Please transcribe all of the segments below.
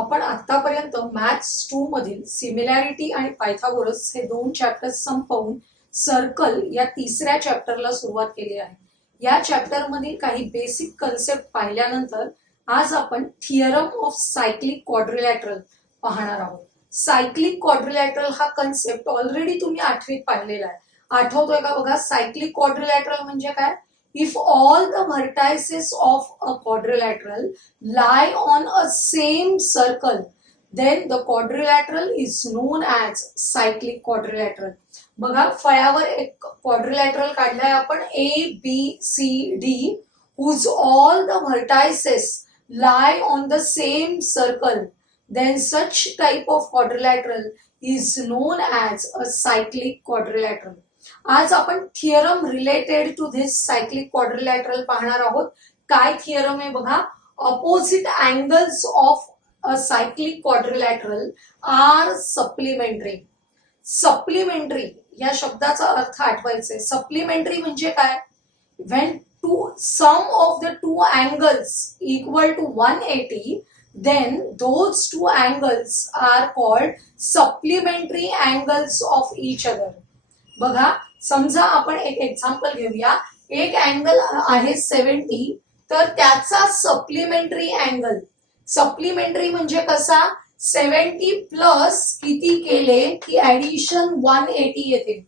आपण आतापर्यंत मॅथ्स 2 मधील सिमिलॅरिटी आणि पायथागोरस हे दोन चॅप्टर्स संपवून सर्कल या तिसऱ्या चॅप्टरला सुरुवात केली आहे. या चॅप्टर मधील काही बेसिक कन्सेप्ट पाहिल्यानंतर आज आपण थिअरम ऑफ सायक्लिक क्वाड्रिलॅटरल पाहणार आहोत. सायक्लिक क्वाड्रिलॅटरल हा कन्सेप्ट ऑलरेडी तुम्ही आठवीत पाहिलेला आहे. आठवतोय का बघा? सायक्लिक क्वाड्रिलॅटरल म्हणजे काय? If all the vertices of a quadrilateral lie on a same circle, then the quadrilateral is known as cyclic quadrilateral. बघा फळ्यावर एक क्वाड्रिलॅटरल काढलाय आपण ABCD whose all the vertices lie on the same circle, then such type of quadrilateral is known as a cyclic quadrilateral. आज आपण theorem related to this cyclic quadrilateral पाहणार आहोत. काय थिअरम आहे बघा? Opposite angles of a cyclic quadrilateral are supplementary. Supplementary या शब्दाचा अर्थ आठवायचा आहे. सप्लिमेंटरी म्हणजे काय? When two sum of the two angles equal to 180, then those two angles are called supplementary angles of each other. बघा समजा आपण एक एक्झाम्पल घेऊया. एक अँगल आहे 70, तर त्याचा सप्लिमेंटरी अँगल. सप्लिमेंटरी म्हणजे कसा? 70 प्लस किती केले की ऍडिशन 180 येते.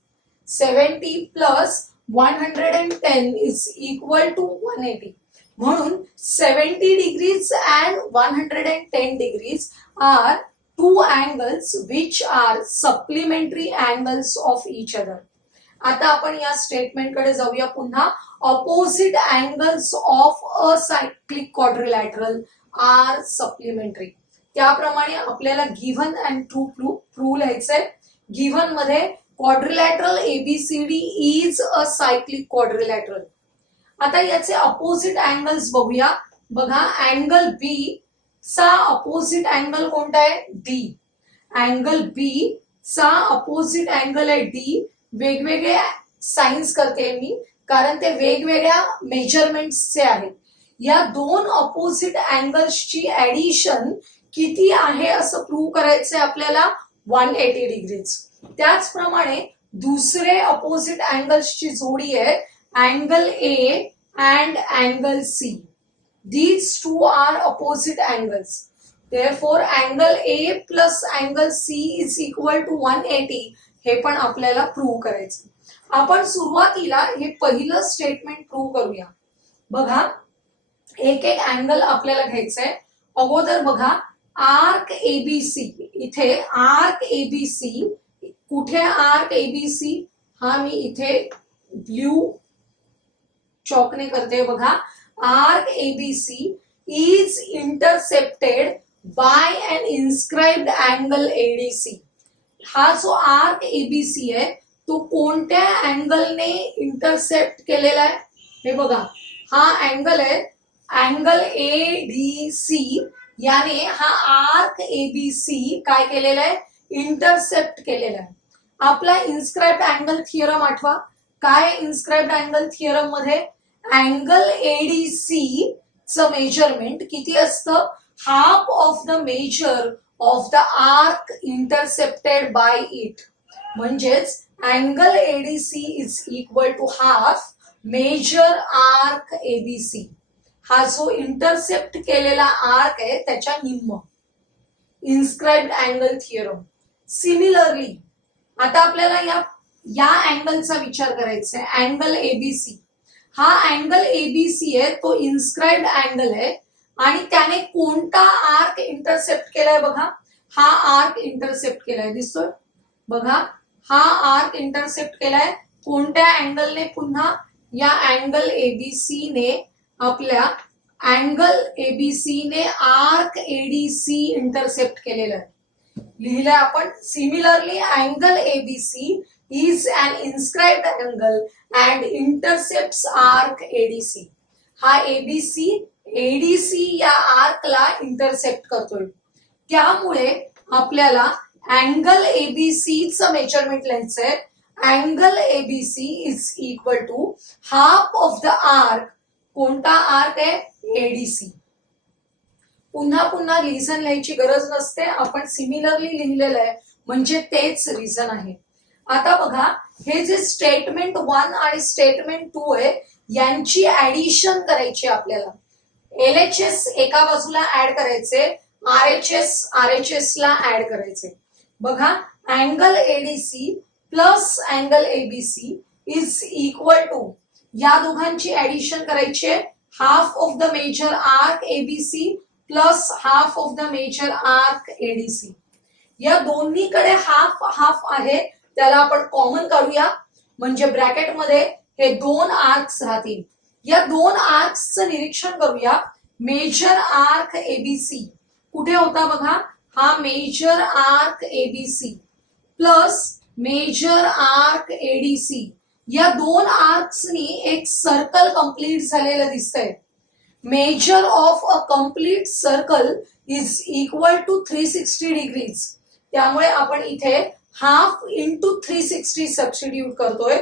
70 प्लस 110 इज इक्वल टू 180. म्हणून 70 degrees and 110 degrees are two angles which are supplementary angles of each other. आता आपण या स्टेटमेंट कडे जाऊया पुन्हा. Opposite angles of a cyclic quadrilateral are supplementary. त्याप्रमाणे आपल्याला गिव्हन अँड ट्रू प्रूव्ह लिहायचंय. गिव्हन मध्ये quadrilateral ABCD is a cyclic quadrilateral. आता याचे अपोजिट अँगल्स बघूया. बघा अँगल बी चा अपोजिट अँगल कोणता आहे? डी. अँगल बी चा अपोजिट अँगल आहे डी. वेगवेगळे साइन्स करते मी कारण ते वेगवेगळ्या मेजरमेंट्सचे आहेत. या दोन अपोजिट अँगल्सची ऍडिशन किती आहे असं प्रूव्ह करायचंय आपल्याला? 180 डिग्रीज. त्याचप्रमाणे दुसरे अपोजिट अँगल्सची जोडी आहे angle A and angle C. These two are opposite angles. Therefore, angle A plus angle C is equal to 180. हे पण आपल्याला प्रूव्ह करायचं. आपण सुरुवातीला हे पहिलं स्टेटमेंट प्रूव्ह करूया. बघा एक एक अँगल आपल्याला घ्यायचंय. अगोदर बघा आर्क ABC. इथे आर्क ABC. कुठे आर्क ABC? हा मी इथे ब्ल्यू चॉकने करते. बघा arc ABC is intercepted by an inscribed angle ADC. हा जो आर्क ABC आहे तो कोणत्या अँगलने इंटरसेप्ट केलेला आहे? हे बघा हा अँगल आहे अँगल ADC. याने हा आर्क ABC काय केलेला आहे? इंटरसेप्ट केलेला आहे. आपला इन्स्क्राइब्ड अँगल थिअरम आठवा. काय इन्स्क्राइब्ड अँगल थिअरम मध्ये अँगल ADC चं मेजरमेंट किती असतं? Half of the measure of the arc intercepted by it. म्हणजेच angle ADC is equal to half measure arc ABC. हा जो इंटरसेप्ट केलेला आर्क आहे त्याच्या निम्म. Inscribed angle theorem. सिमिलरली आता आपल्याला या अँगलचा विचार करायचा आहे. Angle ABC. हा अँगल ABC आहे तो इन्स्क्राइब्ड अँगल आहे आणि त्याने कोणता आर्क इंटरसेप्ट केलाय? बघा हा आर्क इंटरसेप्ट केलाय. दिसतोय बघा हा आर्क इंटरसेप्ट केलाय. कोणत्या अँगलने? पुन्हा या अँगल ABC ने आपल्या अँगल ABC ने आर्क ADC इंटरसेप्ट केलेला आहे. लिहिलंय आपण. Similarly angle ABC is an inscribed angle and intercepts arc ADC. हा ABC ADC या आर्कला इंटरसेप्ट करतोय. त्यामुळे आपल्याला अँगल ABC चं मेजरमेंट लिहायचंय. Angle ABC is equal to half of the arc. कोणता आर्क आहे? ADC. पुन्हा पुन्हा रिझन लिहायची गरज नसते, आपण सिमिलरली लिहिलेलं आहे म्हणजे तेच रिझन आहे. आता बघा, हे जे स्टेटमेंट 1 आणि स्टेटमेंट 2 आहे यांची ऍडिशन करायची आपल्याला. LHS एका बाजूला ऍड करायचे, RHS ला ऍड करायचे. बघा, angle ADC plus angle ABC is equal to, या दोघांची ऍडिशन करायची, half of the major arc ABC plus half of the major arc ADC. या दोन्हीकडे हाफ हाफ आहे, त्याला आपण कॉमन काढूया म्हणजे ब्रॅकेटमध्ये हे दोन आर्क्स राहतील. या दोन आर्क्सचं निरीक्षण करूया. मेजर आर्क ABC कुठे होता बघा, हा major arc ABC plus major arc ADC, या दोन आर्क्सनी एक सर्कल कंप्लीट झालेलं दिसतंय. Measure of a complete circle is equal to 360 degrees. त्यामुळे आपण इथे हाफ इंटू 360 सबस्टिट्यूट करतोय.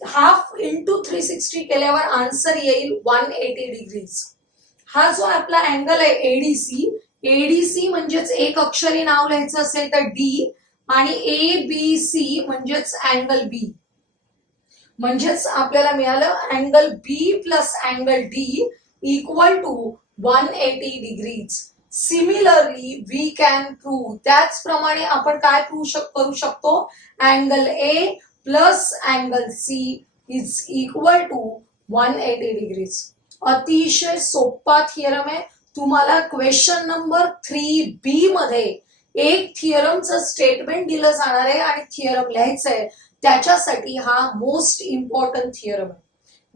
हाफ इंटू 360 केल्यावर आन्सर येईल 180 डिग्रीज. हा जो आपला अँगल आहे ADC म्हणजेच एक अक्षरी नाव लिहायचं असेल तर D, आणि ABC म्हणजेच अँगल B. म्हणजेच आपल्याला मिळालं angle B plus angle D equal to 180 degrees. Similarly we can prove, त्याचप्रमाणे आपण काय प्रूव्ह करू शकतो, angle A plus angle C is equal to 180 degrees. अतिशय सोपा थिअरम आहे. तुम्हाला क्वेश्चन नंबर 3B मध्ये एक थिअरमचं स्टेटमेंट दिलं जाणार आहे आणि थिअरम लिहायचं आहे, त्याच्यासाठी हा मोस्ट इम्पॉर्टंट थिअरम आहे.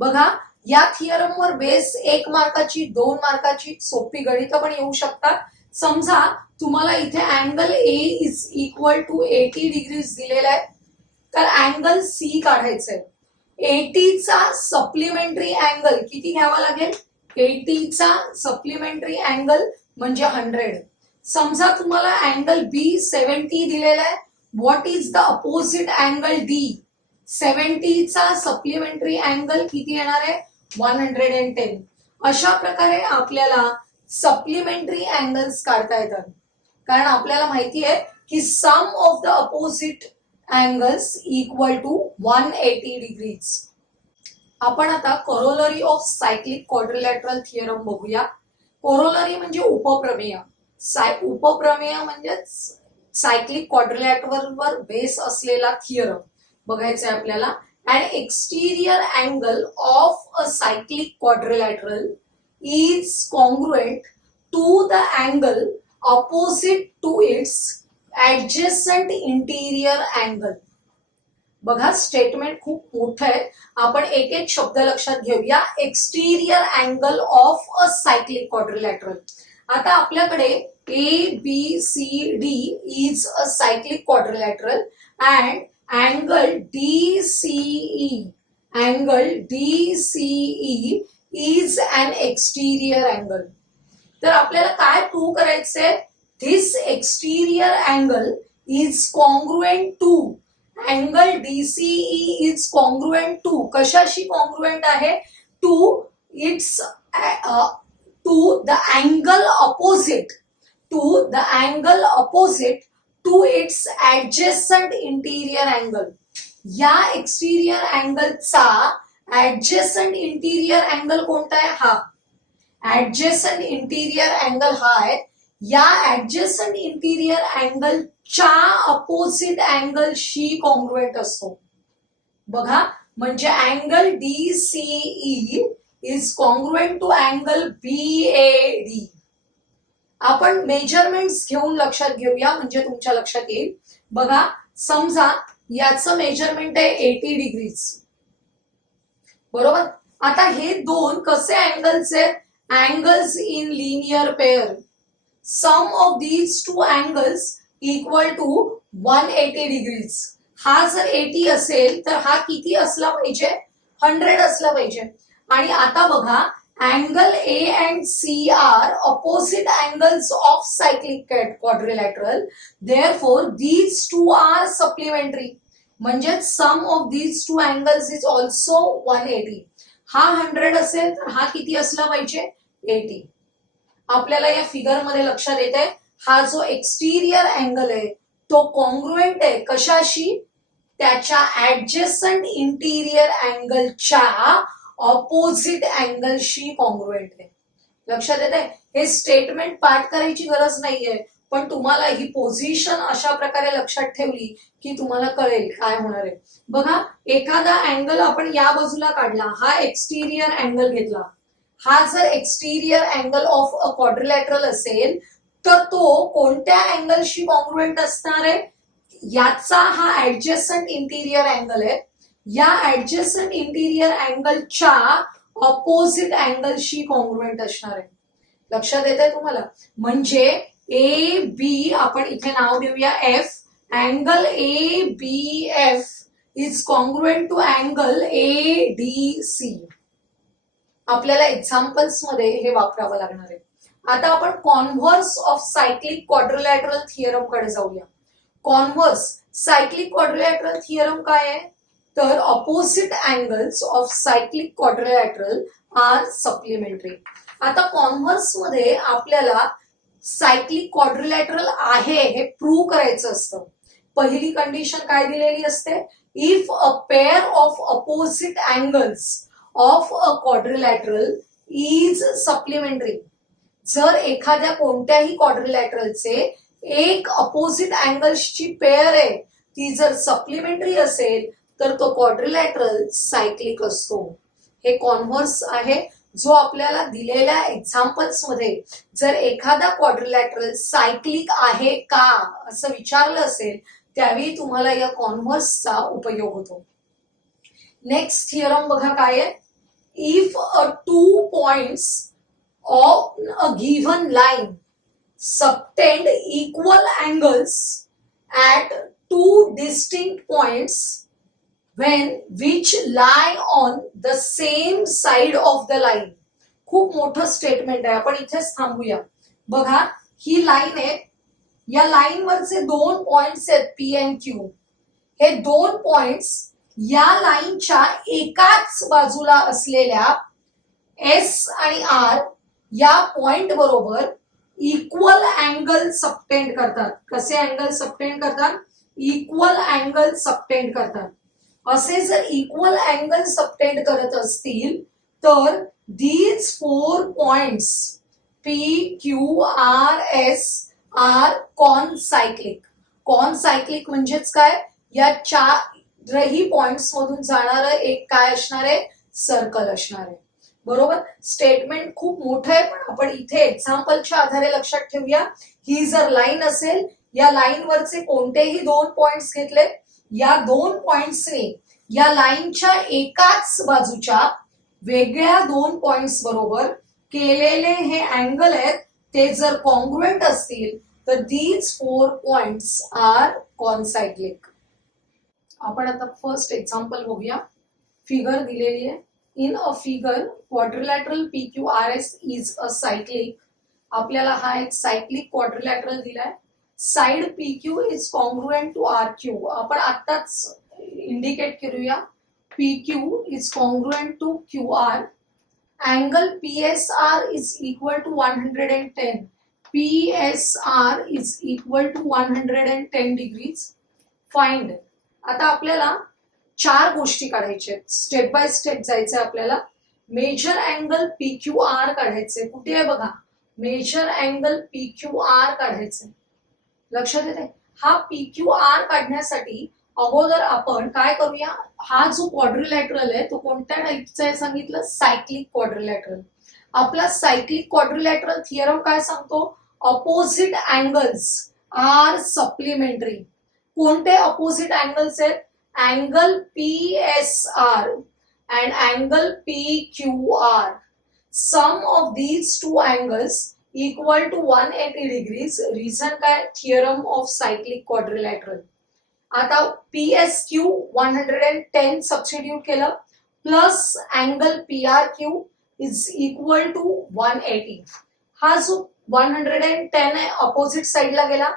बघा, या थिअरमवर बेस 1 मार्काची 2 मार्काची सोपी गणितं पण येऊ शकतात. समजा तुम्हाला इथे angle A is equal to 80 degrees दिलेला आहे, तर अँगल C काढायचंय. 80 चा सप्लिमेंटरी अँगल किती घ्यावा लागेल, 80 चा सप्लिमेंटरी अँगल म्हणजे 100. समजा तुम्हाला अँगल B 70 दिलेला आहे, what is the opposite angle D, 70 चा सप्लिमेंटरी अँगल किती येणार आहे, 110. अशा प्रकारे आपल्याला सप्लिमेंटरी अँगल्स काढता येतात, कारण आपल्याला माहिती आहे की sum of the opposite angles equal to 180 degrees. आपण आता corollary of cyclic quadrilateral theorem बघूया. कोरोलरी म्हणजे उपप्रमेय. उपप्रमेय म्हणजे सायक्लिक क्वाड्रिलॅटरलवर बेस असलेला थिअरम बघायचा आहे आपल्याला. An exterior angle of a cyclic quadrilateral is congruent to the angle opposite to its adjacent interior angle. बघा, स्टेटमेंट खूप मोठं आहे, आपण एक एक शब्द लक्षात घेऊया. Exterior angle of a cyclic quadrilateral. आता आपल्याकडे ABCD is a cyclic quadrilateral and angle DCE is an exterior angle. तर आपल्याला काय प्रूव्ह करायचंय, this exterior angle is congruent to, angle DCE is congruent to, कशाशी congruent आहे, to its to the angle opposite to its adjacent interior angle. या exterior अँगलचा adjacent interior angle कोणता आहे, हा ऍडजेसंट इंटिरियर अँगल हा आहे. या ऍडजेसंट इंटिरियर अँगलच्या अपोजिट अँगलशी कॉन्ग्रुएंट असतो. बघा, म्हणजे angle DCE is congruent to angle BAD. आपण मेजरमेंट्स घेऊन लक्षात घेऊया म्हणजे तुमच्या लक्षात येईल. बघा, समजा याचं मेजरमेंट आहे 80 डिग्रीज, बरोबर. आता हे दोन कसे अँगल्स आहेत, angles in linear pair. Sum of these two angles equal to 180 degrees. हा जर 80 असेल तर हा किती असला पाहिजे, 100 असला पाहिजे. आणि आता बघा, angle A and C are opposite angles of cyclic quadrilateral. Therefore, these two are supplementary. म्हणजे sum of these two angles is also 180. हा 100 असेल तर हा किती असला पाहिजे, 80. आपल्याला या फिगर मध्ये लक्षात येते हा जो एक्सटिरियर अँगल आहे तो कॉन्ग्रुएंट आहे कशाशी, त्याच्या ऍडजस्टंट इंटिरियर अँगलच्या ऑपोजिट अँगलशी कॉन्ग्रुएंट आहे. लक्षात येते. हे स्टेटमेंट पाठ करायची गरज नाहीये, पण तुम्हाला ही पोझिशन अशा प्रकारे लक्षात ठेवली की तुम्हाला कळेल काय होणार आहे. बघा, एखादा अँगल आपण या बाजूला काढला, हा एक्सटिरियर अँगल घेतला. हा जर एक्सटिरियर अँगल ऑफ अ क्वाड्रिलॅटरल असेल तर तो कोणत्या अँगलशी कॉन्ग्रुएंट असणार आहे, याचा हा ऍडजस्टंट इंटिरियर अँगल आहे. या ऍडजस्टंट इंटिरियर अँगलच्या ऑपोजिट अँगलशी कॉन्ग्रुएंट असणार आहे. लक्षात येत आहे तुम्हाला. म्हणजे ए बी, आपण इथे नाव देऊया F. Angle A B F is congruent to angle A D C. आपल्याला एक्झाम्पल्स मध्ये हे वापरावं लागणार आहे. आता आपण converse of cyclic quadrilateral theorem कडे जाऊया. कॉन्व्हर्स सायक्लिक क्वाड्रिलॅटरल थिअरम काय आहे, तर opposite angles of cyclic quadrilateral are supplementary. आता कॉन्व्हर्स मध्ये आपल्याला सायक्लिक क्वाड्रिलॅटरल आहे हे प्रूव्ह करायचं असतं. पहिली कंडिशन काय दिलेली असते, if a pair of opposite angles of a quadrilateral is supplementary. जर एखाद्या कोणत्याही क्वाड्रिलॅटरलचे एक अपोजिट अँगल्सची पेअर आहे ती जर सप्लिमेंटरी असेल तर तो क्वाड्रिलॅटरल सायक्लिक असतो. हे कॉन्व्हर्स आहे जो आपल्याला दिलेल्या एक्झाम्पल्स मध्ये जर एखादा क्वाड्रिलॅटरल सायक्लिक आहे का असं विचारलं असेल त्यावेळी तुम्हाला या कॉन्व्हर्सचा उपयोग होतो. नेक्स्ट थिअरम बघा काय आहे. If a 2 points on a given line subtend equal angles at 2 distinct points when which lie on the same side of the line. खूप मोठं स्टेटमेंट आहे, आपण इथेच थांबूया. बघा, ही लाईन आहे, या लाईन वरचे 2 पॉइंट्स आहेत पी अँड क्यू. हे 2 पॉइंट्स या लाईनच्या एकाच बाजूला असलेल्या एस आणि आर या पॉइंट बरोबर इक्वल अँगल सबटेंड करतात. कसे अँगल सबटेंड करतात, इक्वल अँगल सबटेंड करतात. असे जर इक्वल अँगल सबटेंड करत असतील तर these 4 points P, Q, R, S are concyclic. कॉनसायक्लिक म्हणजेच काय, या चारही पॉइंट्स मधून जाणारं एक काय असणार आहे, सर्कल असणार आहे. बरोबर. स्टेटमेंट खूप मोठं आहे पण आपण इथे एक्झाम्पलच्या आधारे लक्षात ठेवूया. ही जर लाईन असेल, या लाईन वरचे कोणतेही 2 पॉइंट्स घेतले, या 2 पॉइंट्सने या लाईनच्या एकाच बाजूच्या वेगळ्या 2 पॉइंट्स बरोबर केलेले हे अँगल आहेत ते जर कॉन्ग्रुएंट असतील तर these 4 points are concyclic. आपण आता फर्स्ट एक्झाम्पल बघूया. फिगर दिलेली आहे. In a figure quadrilateral PQRS is a cyclic. आपल्याला हा एक सायक्लिक क्वाड्रिलॅटरल दिलाय. Side PQ is congruent to RQ. आपण आत्ताच इंडिकेट करूया. PQ is congruent to QR. Angle PSR is equal to 110. PSR is equal to 110 degrees. Find. आता आपल्याला 4 गोष्टी काढायच्या आहेत. स्टेप बाय स्टेप जायचंय आपल्याला. मेजर अँगल PQR काढायचे. कुठे आहे बघा, मेजर अँगल PQR काढायचे. लक्षात येते. हा PQR काढण्यासाठी अगोदर आपण काय करूया, हा जो क्वाड्रिलॅटरल आहे तो कोणत्या टाईपचा आहे सांगितलं, सायक्लिक क्वाड्रिलॅटरल. आपला सायक्लिक क्वाड्रिलॅटरल थिअरम काय सांगतो, अपोजिट अँगल्स आर सप्लिमेंटरी. कोणते अपोजिट अँगल्स आहेत, angle PSR and angle PQR. Sum of these 2 angles equal to 180 degrees. Reason काय, थिअरम ऑफ सायक्लिक क्वाड्रिलॅटरल. आता PSQ 110 सबस्टिट्यूट केलं plus angle PRQ is equal to 180. हा जो 110 आहे opposite साइडला गेला.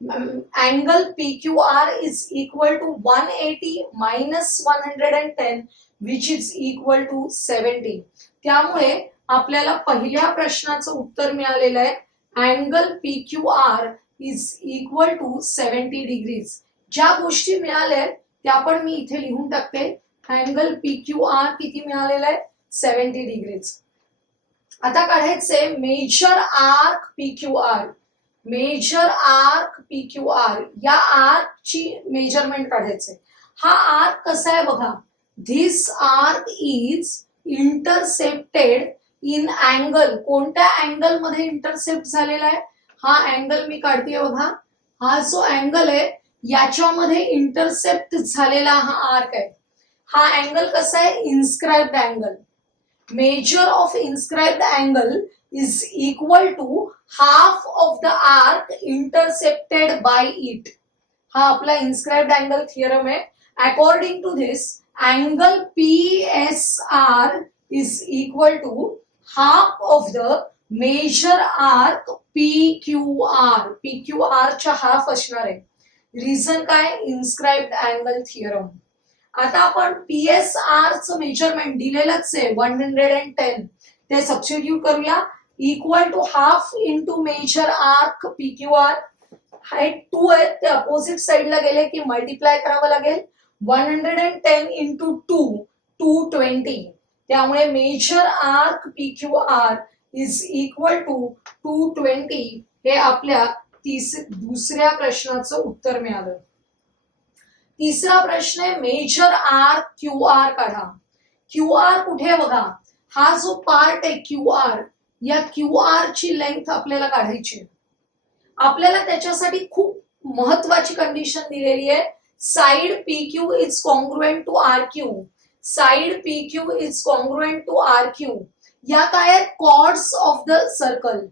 Angle PQR is equal to 180 minus 110 which is equal to 70. त्यामुळे आपल्याला पहिल्या प्रश्नाचं उत्तर मिळालेलं आहे. Angle PQR is equal to 70 degrees. ज्या गोष्टी मिळाल्या त्या पण मी इथे लिहून टाकते. अँगल PQR किती मिळालेला आहे? 70 डिग्रीज. आता काढायचे major arc PQR. Major arc PQR, या आर्कची मेजरमेंट काढायचे. हा आर्क कसा आहे बघा. This arc is intercepted in angle. कोणत्या अँगल मध्ये इंटरसेप्ट झालेला आहे? हा अँगल मी काढते बघा. हा जो अँगल आहे याच्यामध्ये इंटरसेप्ट झालेला हा आर्क आहे. हा अँगल कसा आहे? Inscribed angle. Measure of inscribed angle is equal to half of the arc intercepted by it. हा आपला inscribed angle theorem है. According to this, angle PSR is equal to half of the measure arc PQR. PQR चा half असणार आहे. Reason काय? Inscribed angle theorem. आता आपण PSR चं मेजरमेंट दिलेलंच आहे 110. ते सबस्टिट्यूट करूया. Equal to half into major arc PQR. Height 2 आहे, ते अपोजिट साइडला गेले की मल्टिप्लाय करावं लागेल. 110 इंटू 2 220. त्यामुळे major arc PQR is equal to 220. हे आपल्या दुसऱ्या प्रश्नाचं उत्तर मिळालं. तिसरा प्रश्न आहे मेजर आर्क QR काढा. QR कुठे बघा. हा जो पार्ट आहे QR, या QR ची लेंथ आपल्याला काढायची. आपल्याला त्याच्यासाठी खूप महत्वाची कंडिशन दिलेली आहे. Side PQ is congruent to RQ. Side PQ is congruent to RQ. या काय आहेत? Chords of the circle.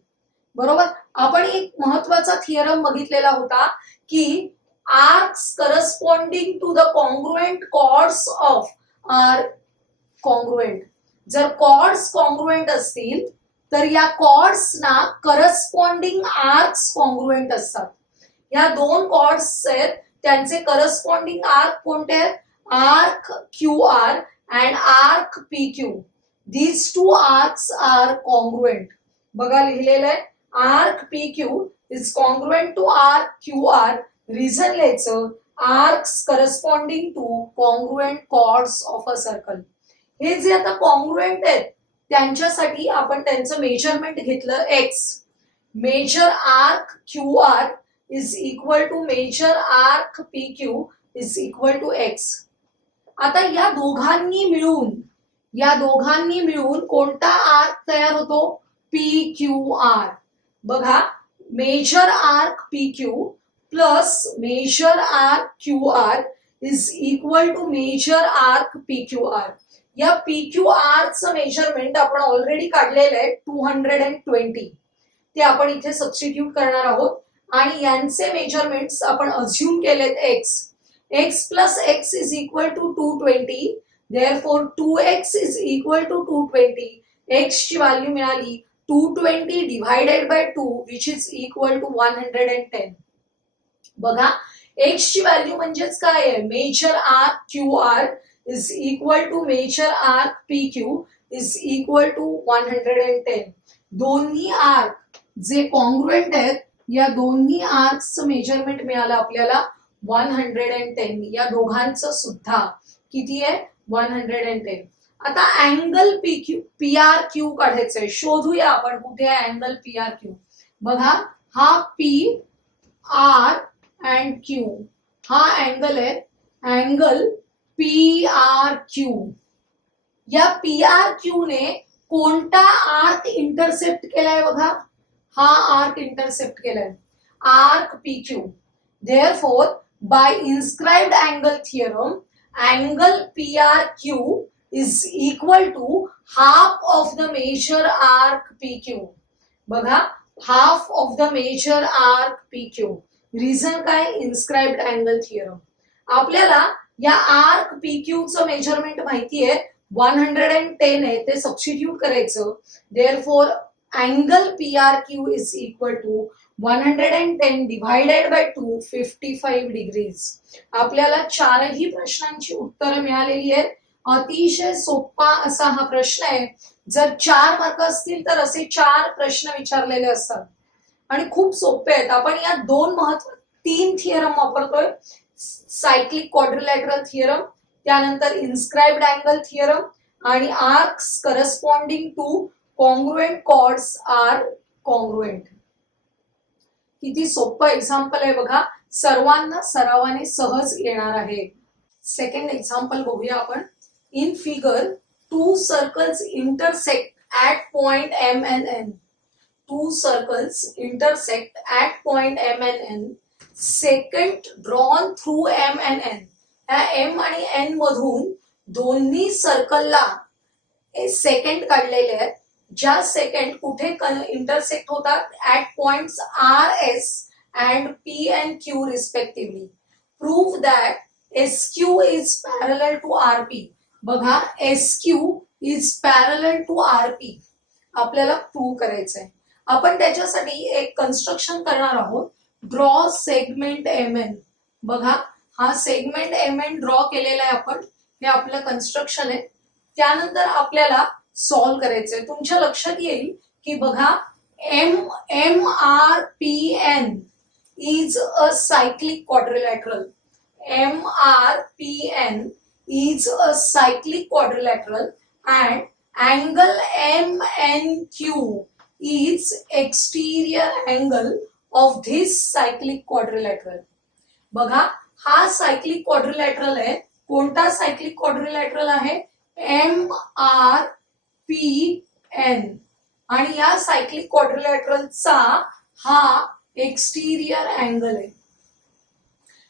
बरोबर. आपण एक महत्वाचा थिअरम बघितलेला होता की arcs corresponding to the congruent chords of are congruent. जर chords congruent असतील तर या chords ना corresponding arcs congruent असतात. या दोन chords आहेत त्यांचे corresponding arc कोणते आहेत? arc QR and arc PQ. These two arcs are congruent. बघा लिहिलेलं आहे. arc PQ is congruent to arc QR. Reason लिहायचं. Arcs corresponding to congruent chords of a circle. हे जे आता कॉन्ग्रुएंट आहेत त्यांच्यासाठी आपण त्यांचं मेजरमेंट घेतलं X. Measure arc QR is equal to measure arc PQ is equal to X. आता या दोघांनी मिळून कोणता आर्क तयार होतो? PQR. बघा, measure arc PQ plus major arc QR is equal to measure arc PQR. या PQR चं मेजरमेंट आपण ऑलरेडी काढलेलं आहे 220. ते आपण इथे सबस्टिट्यूट करणार आहोत आणि यांचे मेजरमेंट्स आपण अज्युम केलेत X. X plus X is equal to 220. Therefore 2X is equal to 220. X ची व्हॅल्यू मिळाली 220 divided by 2 which is equal to 110. बघा, X ची व्हॅल्यू म्हणजेच काय आहे? Measure arc QR is equal to measure arc PQ is equal to 110. दोन्ही arc जे congruent आहेत या दोन्ही आर्क्सचं मेजरमेंट मिळालं आपल्याला 110. या दोघांचं सुद्धा किती आहे? 110. आता अँगल PRQ काढायचंय. शोधूया आपण कुठे आहे अँगल PRQ. बघा, हा PR अँड Q हा अँगल आहे. Angle PRQ. या PRQ ने कोणता आर्क इंटरसेप्ट केलाय बघा. हा आर्क इंटरसेप्ट केलाय, arc PQ. Therefore by inscribed angle theorem angle PRQ is equal to half of the major arc PQ. बघा, half of the major arc PQ. Reason काय? Inscribed angle theorem. आपल्याला या arc PQ चं measurement माहिती आहे 110 आहे, ते substitute करायचं. Therefore angle PRQ is equal to 110 divided by 2 55 degrees. आपल्याला चारही प्रश्नांची उत्तरं मिळालेली आहेत. अतिशय सोपा असा हा प्रश्न आहे. जर 4 मार्क असतील तर असे 4 प्रश्न विचारलेले असतात आणि खूप सोपे आहेत. आपण या 3 थिअरम वापरतोय. सायक्लिक क्वाड्रिलॅटरल थिअरम, त्यानंतर इन्स्क्राइब्ड अँगल थिअरम आणि arcs corresponding to congruent chords are congruent. किती सोपं एक्झाम्पल आहे बघा, सर्वांना सरावाने सहज येणार आहे. सेकंड एक्झाम्पल बघूया आपण. In figure 2 circles intersect at point M and N. 2 circles intersect at point M and N. Secant drawn through M and N. या M आणि N मधून दोन्ही सर्कलला सेकंड काढलेले आहेत, ज्या सेकंड कुठे इंटरसेक्ट होतात at points RS and P and Q respectively. Prove that SQ is parallel to RP. बघा, SQ is parallel to RP आपल्याला प्रूव्ह करायचंय. आपण त्याच्यासाठी एक कन्स्ट्रक्शन करणार आहोत. Draw segment MN. बघा, हा सेगमेंट MN ड्रॉ केलेला आहे आपण. हे आपलं कन्स्ट्रक्शन आहे. त्यानंतर आपल्याला सॉल्व्ह करायचंय. तुमच्या लक्षात येईल की बघा, MRPN is a cyclic quadrilateral. MRPN is a cyclic quadrilateral and angle MNQ is exterior angle of this cyclic quadrilateral. बघा, हा सायक्लिक क्वाड्रिलॅटरल आहे. कोणता सायक्लिक क्वाड्रिलॅटरल आहे? MRPN. आणि या सायक्लिक क्वाड्रिलॅटरलचा हा एक्सटिरियर अँगल आहे.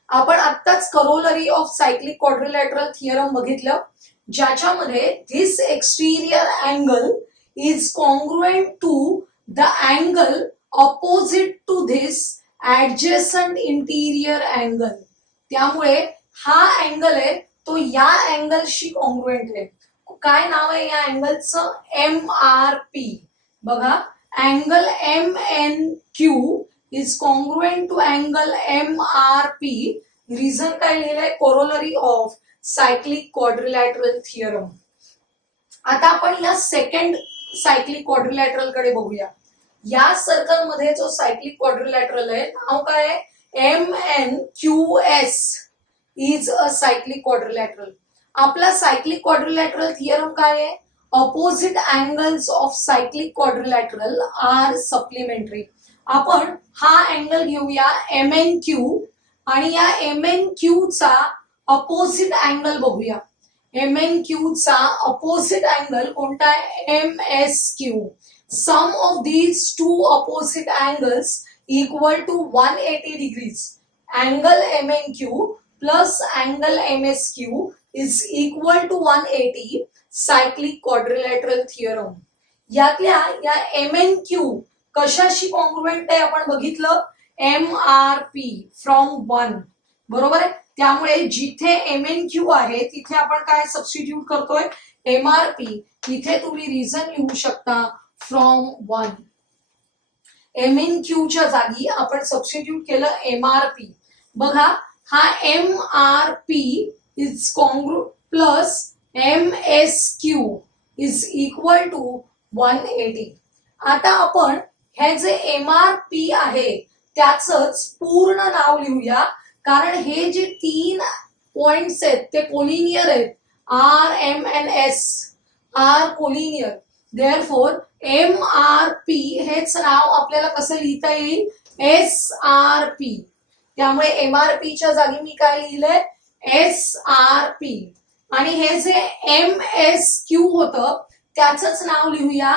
आपण आत्ताच corollary of cyclic quadrilateral theorem बघितलं, ज्याच्यामध्ये this exterior angle is congruent to the angle opposite to this adjacent interior angle. त्यामुळे हा अँगल आहे तो या अँगलशी कॉन्ग्रुएंट आहे. काय नाव आहे या अँगलचं? MRP. बघा, angle MNQ is congruent to angle MRP. Reason काय लिहिलंय? Corollary of cyclic quadrilateral theorem. आता आपण या सेकंड सायक्लिक क्वाड्रिलॅटरल कडे बघूया. या सर्कल मध्ये जो सायक्लिक क्वाड्रिलॅटरल आहे, नाव काय आहे? MNQS is a cyclic quadrilateral. आपला सायक्लिक क्वाड्रिलॅटरल थिअरम काय आहे? Opposite angles of cyclic quadrilateral are supplementary. आपण हा अँगल घेऊया MNQ आणि या MNQ चा अपोजिट अँगल बघूया. MNQ चा अपोजिट अँगल कोणता आहे? MSQ. Sum of these two opposite angles equal to 180 degrees. Angle MNQ plus angle MSQ is equal to 180. Cyclic quadrilateral theorem. यातल्या या MNQ कशाशी कॉन्ग्रुएंट आहे आपण बघितलं? MRP from 1. बरोबर आहे. त्यामुळे जिथे MNQ आहे तिथे आपण काय सबस्टिट्यूट करतोय? MRP. तिथे तुम्ही रिझन लिहू शकता फ्रॉम 1. MNQ च्या जागी आपण सबस्टिट्यूट केलं MRP. बघा, हा MRP इज कॉन्ग्रु plus MSQ is equal to 180. आता आपण हे जे MRP आहे त्याचंच पूर्ण नाव लिहूया, कारण हे जे 3 पॉइंट्स आहेत ते कोलिनियर आहेत. R, M and S are collinear. Therefore MRP हेच नाव आपल्याला कसं लिहिता येईल? SRP. त्यामुळे MRP च्या जागी मी काय लिहिलंय? SRP. आणि हे जे MSQ होतं त्याचंच नाव लिहूया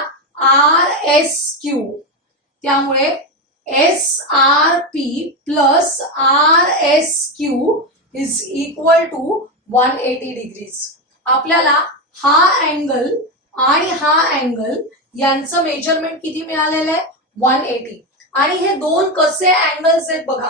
RSQ. त्यामुळे SRP plus RSQ is equal to 180 degrees. आपल्याला हा अँगल आणि हा अँगल यांचं मेजरमेंट किती मिळालेलं आहे? 180. आणि हे दोन कसे अँगल्स आहेत बघा,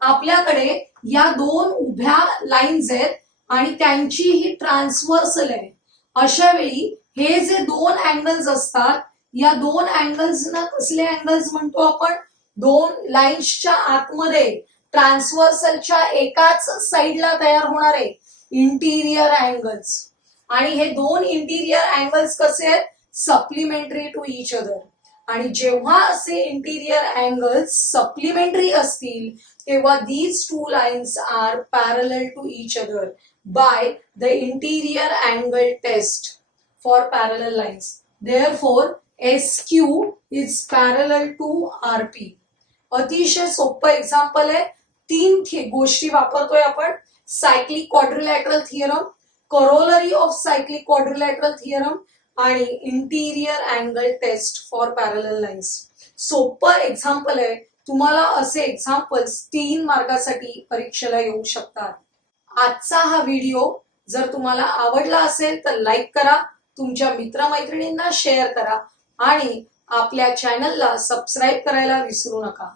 आपल्याकडे या 2 उभ्या लाईन्स आहेत आणि त्यांची ही ट्रान्सव्हर्सल आहे. अशा वेळी हे जे 2 अँगल्स असतात, या 2 अँगल्सना कसले अँगल्स म्हणतो आपण? 2 लाईन्सच्या आतमध्ये ट्रान्सव्हर्सलच्या एकाच साइडला तयार होणारे इंटिरियर अँगल्स. आणि हे दोन इंटिरियर अँगल्स कसे आहेत, सप्लिमेंटरी टू इच अदर. आणि जेव्हा असे इंटिरियर अँगल्स सप्लिमेंटरी असतील तेव्हा these two lines are parallel to each other by the interior angle test for parallel lines. Therefore, SQ is parallel to RP. अतिशय सोपं example आहे. तीन गोष्टी वापरतोय आपण. Cyclic quadrilateral theorem, corollary of cyclic quadrilateral theorem आणि interior angle test for parallel lines. सोपं example आहे. तुम्हाला असे एक्झाम्पल्स 3 मार्कासाठी परीक्षेला येऊ शकतात. आजचा हा व्हिडिओ जर तुम्हाला आवडला असेल तर लाईक करा, तुमच्या मित्रमैत्रिणींना शेअर करा आणि आपल्या चॅनलला सबस्क्राईब करायला विसरू नका.